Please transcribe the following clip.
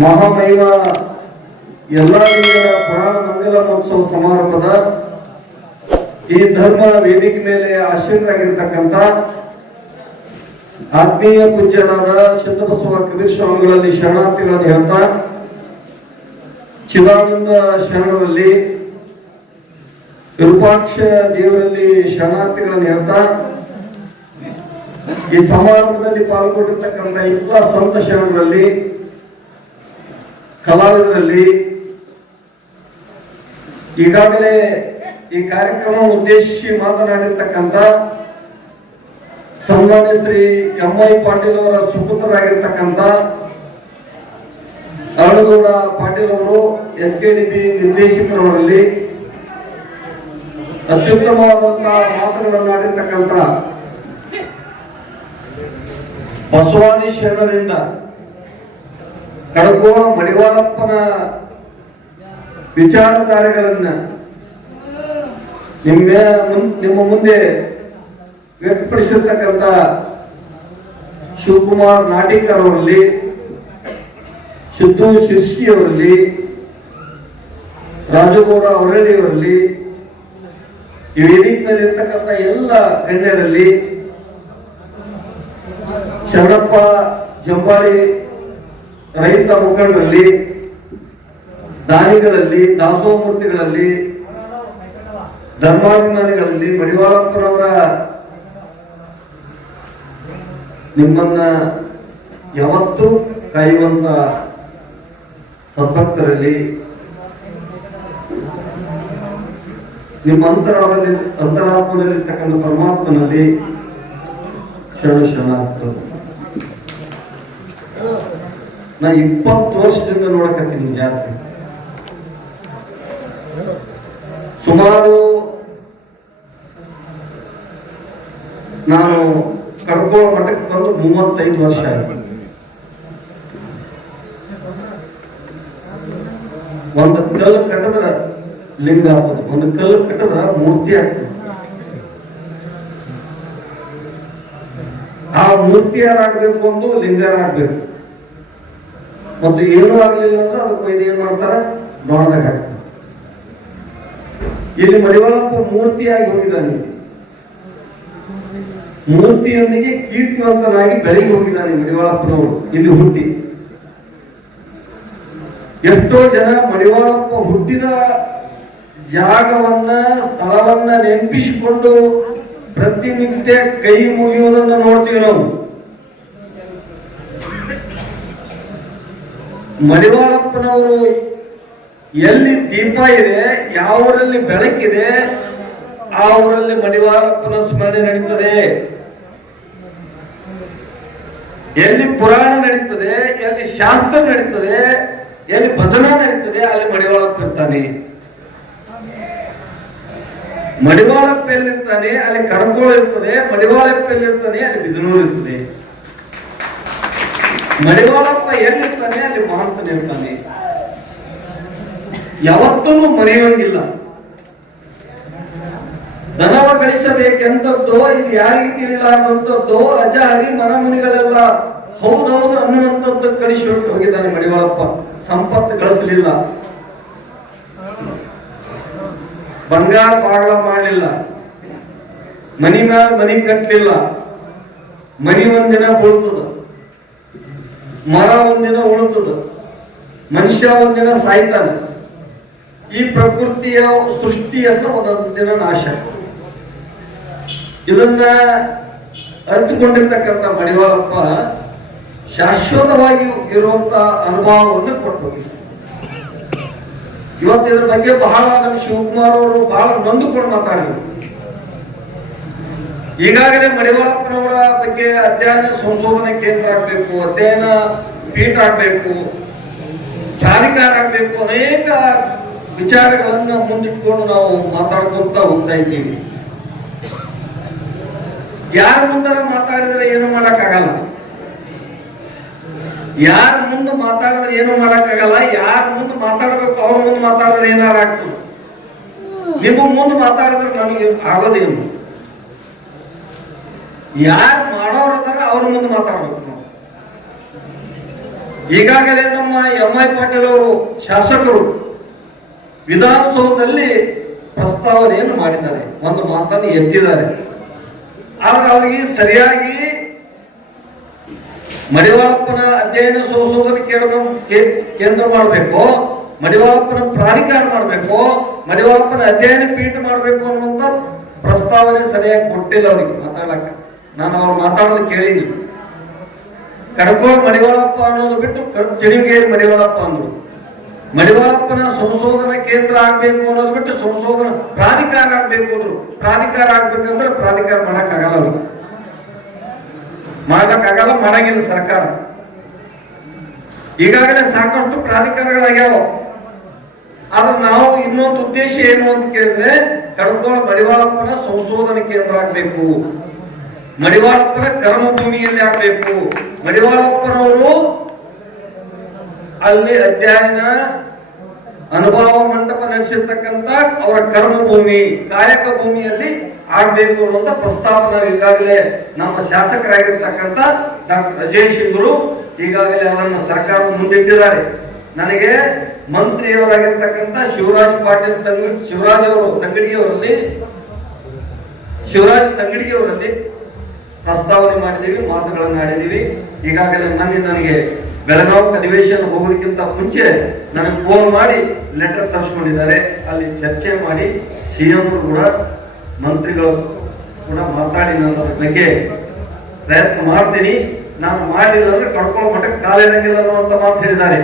ಮಹಾಮೈವ ಎಲ್ಲ ಪುರಾಣ ಮಂಗಲ ಮಹೋತ್ಸವ ಸಮಾರಂಭದ ಈ ಧರ್ಮ ವೇದಿಕೆ ಮೇಲೆ ಆಶೀರ್ವಾಗಿರ್ತಕ್ಕಂಥ ಆತ್ಮೀಯ ಪೂಜ್ಯನಾದ ಸಿದ್ಧಬಸವ ಕಬೀರ್ ಸ್ವಾಮಿಗಳಲ್ಲಿ ಶರಣಾರ್ಥಿಗಳನ್ನು ಹೇಳ್ತಾ, ಚಿದಾನಂದ ಶರಣರಲ್ಲಿ ವಿರೂಪಾಕ್ಷ ದೇವರಲ್ಲಿ ಶರಣಾರ್ಥಿಗಳನ್ನು ಹೇಳ್ತಾ, ಈ ಸಮಾರಂಭದಲ್ಲಿ ಪಾಲ್ಗೊಂಡಿರ್ತಕ್ಕಂಥ ಎಲ್ಲ ಸ್ವಂತ ಶರಣರಲ್ಲಿ ಕಲಾವಿದರಲ್ಲಿ ಈಗಾಗಲೇ ಈ ಕಾರ್ಯಕ್ರಮ ಉದ್ದೇಶಿಸಿ ಮಾತನಾಡಿರ್ತಕ್ಕಂಥ ಸನ್ಮಾನ್ಯ ಶ್ರೀ ಎಂ ಐ ಪಾಟೀಲ್ ಅವರ ಸುಪುತ್ರರಾಗಿರ್ತಕ್ಕಂಥ ಅರಳಗೌಡ ಪಾಟೀಲ್ ಅವರು ಎಸ್ ಕೆ ಡಿ ಪಿ ನಿರ್ದೇಶಕರವರಲ್ಲಿ ಅತ್ಯುತ್ತಮವಾದಂತಹ ಮಾತುಗಳನ್ನು ಆಡಿರ್ತಕ್ಕಂಥ ಬಸವಾದಿ ಶರಣರಿಂದ ಕಡಕೋಣ ಮಡಿವಾಳಪ್ಪನ ವಿಚಾರಧಾರೆಗಳನ್ನ ನಿಮ್ಮ ಮುನ್- ನಿಮ್ಮ ಮುಂದೆ ವ್ಯಕ್ತಪಡಿಸಿರ್ತಕ್ಕಂಥ ಶಿವಕುಮಾರ್ ನಾಟಿಕರ್ ಅವರಲ್ಲಿ ಸಿದ್ದು ಶಿರ್ಷಿ ಅವರಲ್ಲಿ ರಾಜಗೌಡ ಅವರಳ್ಳಿ ಅವರಲ್ಲಿ ಈ ವೇದಿಕೆಯಲ್ಲಿರ್ತಕ್ಕಂಥ ಎಲ್ಲ ಗಣ್ಯರಲ್ಲಿ ಶರಣಪ್ಪ ಜಂಬಾಳಿ ರೈತ ಮುಖಂಡರಲ್ಲಿ, ದಾನಿಗಳಲ್ಲಿ, ದಾಸೋಮೂರ್ತಿಗಳಲ್ಲಿ, ಧರ್ಮಾಭಿಮಾನಿಗಳಲ್ಲಿ, ಮಡಿವಾಳಪ್ಪನವರ ನಿಮ್ಮನ್ನ ಯಾವತ್ತೂ ಕಾಯುವಂತ ಸಂಪರ್ಕರಲ್ಲಿ ನಿಮ್ಮ ಅಂತರಾಳದಲ್ಲಿ ಅಂತರಾತ್ಮದಲ್ಲಿರ್ತಕ್ಕಂಥ ಪರಮಾತ್ಮನಲ್ಲಿ ಶರಣ ಶರಣಾರ್ಥರು ನಾ ಇಪ್ಪತ್ತು ವರ್ಷದಿಂದ ನೋಡಕತ್ತೀನಿ ಜಾತ್ರೆ. ಸುಮಾರು ನಾನು ಕರ್ಕೋ ಮಠಕ್ಕೆ ಬಂದು ಮೂವತ್ತೈದು ವರ್ಷ ಆಯ್ತು. ಒಂದು ಕಲ್ಲು ಕಟ್ಟಿದ್ರ ಲಿಂಗ ಆಗ್ತದೆ ಒಂದು ಕಲ್ಲು ಕಟ್ಟಿದ್ರ ಮೂರ್ತಿ ಆಗ್ತದೆ. ಆ ಮೂರ್ತಿ ಯಾರಾಗ್ಬೇಕು ಒಂದು ಲಿಂಗ ಯಾರಾಗ್ಬೇಕು ಮತ್ತು ಏನೂ ಆಗಲಿಲ್ಲ ಅಂದ್ರೆ ಅದಕ್ಕೆ ಇದು ಏನ್ ಮಾಡ್ತಾರೆ? ಹಾಕ್ತಾರೆ ಇಲ್ಲಿ ಮಡಿವಾಳಪ್ಪ ಮೂರ್ತಿಯಾಗಿ ಹೋಗಿದ್ದಾನೆ. ಮೂರ್ತಿಯೊಂದಿಗೆ ಕೀರ್ತಿವಂತನಾಗಿ ಬೆಳಗಿ ಹೋಗಿದ್ದಾನೆ ಮಡಿವಾಳಪ್ಪನವರು, ಇಲ್ಲಿ ಹುಟ್ಟಿ. ಎಷ್ಟೋ ಜನ ಮಡಿವಾಳಪ್ಪ ಹುಟ್ಟಿದ ಜಾಗವನ್ನ, ಸ್ಥಳವನ್ನ ನೆನಪಿಸಿಕೊಂಡು ಪ್ರತಿನಿತ್ಯ ಕೈ ಮುಗಿಯುವುದನ್ನು ನೋಡ್ತೀವಿ ನಾವು. ಮಡಿವಾಳಪ್ಪನವರು ಎಲ್ಲಿ ದೀಪ ಇದೆ ಯಾವ ಊರಲ್ಲಿ ಬೆಳಕಿದೆ ಆ ಊರಲ್ಲಿ ಮಡಿವಾಳಪ್ಪನ ಸ್ಮರಣೆ ನಡೀತದೆ. ಎಲ್ಲಿ ಪುರಾಣ ನಡೀತದೆ, ಎಲ್ಲಿ ಶಾಸ್ತ್ರ ನಡೀತದೆ, ಎಲ್ಲಿ ಭಜನಾ ನಡೀತದೆ, ಅಲ್ಲಿ ಮಡಿವಾಳಪ್ಪ ಇರ್ತಾನೆ. ಮಡಿವಾಳಪ್ಪ ಎಲ್ಲಿರ್ತಾನೆ, ಅಲ್ಲಿ ಕಡಕೋಳ ಇರ್ತದೆ, ಮಡಿವಾಳಪ್ಪ ಎಲ್ಲಿರ್ತಾನೆ, ಅಲ್ಲಿ ಬಿದನೂರು ಇರ್ತದೆ. ಮಡಿವಾಳಪ್ಪ ಎಲ್ಲಿರ್ತಾನೆ ಅಲ್ಲಿ ಮಹಾಂತನ ಇರ್ತಾನೆ. ಯಾವತ್ತೂ ಮರೆಯುವಂಗಿಲ್ಲ ಧನವ ಗಳಿಸಬೇಕೆಂತದ್ದು ಇದು ಯಾರಿಗೆ ತಿಳಿಲಾರ್ದಂಥದ್ದು ಅಜ ಹರಿ ಮನಮನಿಗಳೆಲ್ಲ ಹೌದೌದು ಅನ್ನುವಂಥದ್ದು ಕಳಿಸಿ ಹೊರಟು ಹೋಗಿದ್ದಾನೆ ಮಡಿವಾಳಪ್ಪ. ಸಂಪತ್ತು ಗಳಿಸಲಿಲ್ಲ. ಬಂಗಾರ ಬಾಗ್ಲ ಮಾಡಲಿಲ್ಲ. ಮನಿ ಮ್ಯಾಲ ಮನಿ ಕಟ್ಟಲಿಲ್ಲ ಮನಿ ಒಂದಿನ ಉಳ್ತದ ಮರ ಒಂದಿನ ಉಳ್ತದ ಮನುಷ್ಯ ಒಂದಿನ ಸಾಯ್ತಾನ. ಈ ಪ್ರಕೃತಿಯ ಸೃಷ್ಟಿಯನ್ನು ಒಂದೊಂದು ದಿನ ನಾಶ ಇದನ್ನ ಅರಿತುಕೊಂಡಿರ್ತಕ್ಕಂಥ ಮಡಿವಾಳಪ್ಪ ಶಾಶ್ವತವಾಗಿ ಇರುವಂತ ಅನುಭವವನ್ನು ಕೊಟ್ಟು ಇವತ್ತು ಇದ್ರ ಬಗ್ಗೆ ಬಹಳ ನಮ್ಮ ಶಿವಕುಮಾರ್ ಅವರು ಬಹಳ ನೊಂದುಕೊಂಡು ಮಾತಾಡಿದ್ರು. ಈಗಾಗಲೇ ಮಡಿವಾಳಪ್ಪನವರ ಬಗ್ಗೆ ಅಧ್ಯಯನ ಸಂಶೋಧನೆ ಕೇಂದ್ರ ಆಗ್ಬೇಕು, ಅಧ್ಯಯನ ಪೀಠ ಆಗಬೇಕು ಚಾಲಿಕಾರ ಆಗ್ಬೇಕು, ಅನೇಕ ವಿಚಾರಗಳನ್ನ ಮುಂದಿಟ್ಕೊಂಡು ನಾವು ಮಾತಾಡ್ಕೊಳ್ತಾ ಹೋಗ್ತಾ ಇದ್ದೀವಿ. ಯಾರ ಮುಂದಾರ ಮಾತಾಡಿದ್ರೆ ಏನು ಮಾಡಕ್ಕಾಗಲ್ಲ? ಯಾರ ಮುಂದೆ ಮಾತಾಡಿದ್ರೆ ಏನು ಮಾಡಕ್ಕಾಗಲ್ಲ? ಯಾರ ಮುಂದೆ ಮಾತಾಡಬೇಕು, ಅವ್ರ ಮುಂದೆ ಮಾತಾಡಿದ್ರೆ ಏನಾರ ಆಗ್ತದೆ? ನಿಮ್ಮ ಮುಂದೆ ಮಾತಾಡಿದ್ರೆ ನಮಗೆ ಆಗೋದೇನು? ಯಾರು ಮಾಡೋರು ಅದಾರ ಅವ್ರ ಮುಂದೆ ಮಾತಾಡ್ಬೇಕು ನಾವು. ಈಗಾಗಲೇ ನಮ್ಮ ಎಂ ಐ ಪಾಟೀಲ್ ಅವರು ಶಾಸಕರು ವಿಧಾನಸೌಧದಲ್ಲಿ ಪ್ರಸ್ತಾವನೆಯನ್ನು ಮಾಡಿದ್ದಾರೆ. ಒಂದು ಮಾತನ್ನು ಎತ್ತಿದ್ದಾರೆ. ಆದ್ರೆ ಅವರಿಗೆ ಸರಿಯಾಗಿ ಮಡಿವಾಳಪ್ಪನ ಅಧ್ಯಯನ ಸಂಶೋಧನೆ ಕೇಂದ್ರ ಕೇಂದ್ರ ಮಾಡಬೇಕು, ಮಡಿವಾಳಪ್ಪನ ಪ್ರಾಧಿಕಾರ ಮಾಡಬೇಕು, ಮಡಿವಾಳಪ್ಪನ ಅಧ್ಯಯನ ಪೀಠ ಮಾಡಬೇಕು ಅನ್ನುವಂತ ಪ್ರಸ್ತಾವನೆ ಸರಿಯಾಗಿ ಕೊಟ್ಟಿಲ್ಲ ಅವ್ರಿಗೆ ಮಾತಾಡಕ ನಾನು ಅವ್ರು ಮಾತಾಡೋದು ಕೇಳಿದ್ದೀನಿ. ಕಡ್ಕೋಳ್ ಮಡಿವಾಳಪ್ಪ ಅನ್ನೋದು ಬಿಟ್ಟು ಚಳಿಗೆ ಮಡಿವಾಳಪ್ಪ ಅಂದ್ರು. ಮಡಿವಾಳಪ್ಪನ ಸಂಶೋಧನಾ ಕೇಂದ್ರ ಆಗ್ಬೇಕು ಅನ್ನೋದು ಬಿಟ್ಟು ಸಂಶೋಧನಾ ಪ್ರಾಧಿಕಾರ ಆಗ್ಬೇಕು ಅಂದ್ರು. ಪ್ರಾಧಿಕಾರ ಆಗ್ಬೇಕಂದ್ರೆ ಪ್ರಾಧಿಕಾರ ಮಾಡಕ್ಕಾಗಲ್ಲ ಅವರು. ಮಾಡಕ್ಕಾಗಲ್ಲ, ಮಾಡಂಗಿಲ್ಲ ಸರ್ಕಾರ. ಈಗಾಗಲೇ ಸಾಕಷ್ಟು ಪ್ರಾಧಿಕಾರಗಳಾಗ್ಯಾವ. ಆದ್ರೆ ನಾವು ಇನ್ನೊಂದು ಉದ್ದೇಶ ಏನು ಅಂತ ಕೇಳಿದ್ರೆ ಕಡಕೋಳ ಮಡಿವಾಳಪ್ಪನ ಸಂಶೋಧನಾ ಕೇಂದ್ರ ಆಗ್ಬೇಕು. ಮಡಿವಾಳಪ್ಪನ ಕರ್ಮಭೂಮಿಯಲ್ಲಿ ಆಗ್ಬೇಕು. ಮಡಿವಾಳಪ್ಪರವರು ಅಲ್ಲಿ ಅಧ್ಯಯನ, ಅನುಭವ ಮಂಟಪ ನಡೆಸಿರ್ತಕ್ಕಂತ ಅವರ ಕರ್ಮಭೂಮಿ, ಕಾಯಕ ಭೂಮಿಯಲ್ಲಿ ಆಗ್ಬೇಕು ಅನ್ನುವಂತ ಪ್ರಸ್ತಾವನ ಈಗಾಗಲೇ ನಮ್ಮ ಶಾಸಕರಾಗಿರ್ತಕ್ಕಂತ ಡಾಕ್ಟರ್ ಅಜಯ್ ಸಿಂಗ್ರು ಈಗಾಗಲೇ ಅದನ್ನು ಸರ್ಕಾರ ಮುಂದಿಟ್ಟಿದ್ದಾರೆ. ನನಗೆ ಮಂತ್ರಿಯವರಾಗಿರ್ತಕ್ಕಂಥ ಶಿವರಾಜ್ ಪಾಟೀಲ್ ತಂಗ, ಶಿವರಾಜ್ ಅವರು ಅವರಲ್ಲಿ ಶಿವರಾಜ್ ತಂಗಡಿಗೆ ಅವರಲ್ಲಿ ಪ್ರಸ್ತಾವನೆ ಮಾಡಿದೀವಿ, ಮಾತುಗಳನ್ನು ಆಡಿದೀವಿ. ಈಗಾಗಲೇ ಮೊನ್ನೆ ನನಗೆ ಬೆಳಗಾವಿ ಅಧಿವೇಶನ ಹೋಗೋದಕ್ಕಿಂತ ಮುಂಚೆ ನನಗೆ ಫೋನ್ ಮಾಡಿ ಲೆಟರ್ ತರಿಸ್ಕೊಂಡಿದ್ದಾರೆ. ಅಲ್ಲಿ ಚರ್ಚೆ ಮಾಡಿ ಸಿಎಂ ಕೂಡ ಮಂತ್ರಿಗಳು ಕೂಡ ಮಾತಾಡಿ ನನ್ನ ಬಗ್ಗೆ ಪ್ರಯತ್ನ ಮಾಡ್ತೀನಿ. ನಾನು ಮಾಡಿಲ್ಲ ಅಂದ್ರೆ ಕಡ್ಕೊಳ್ಳೋ ಮಟ್ಟಕ್ಕೆ ಕಾಲಿರಂಗಿಲ್ಲ ಅಂತ ಮಾತು ಹೇಳಿದ್ದಾರೆ.